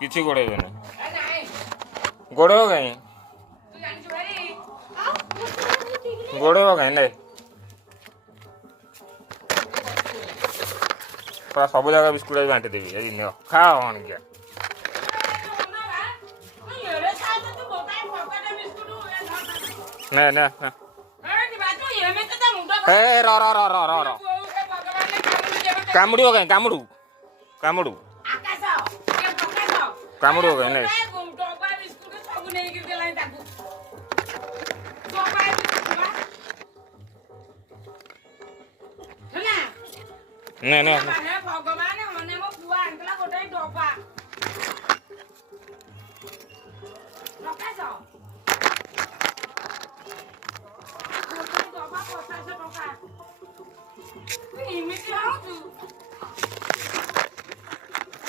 किसी गोड़े नहीं गोड़े हो गए गोड़े हो गए पूरा सब जगह बिस्कुट बांटी देवी खाओ आन क्या ना ना ना हे रो रो रो रो रो रो कामुड़ी हो गए कामुड़ू कामुड़ू कामुड़ी हो गए नहीं नहीं नहीं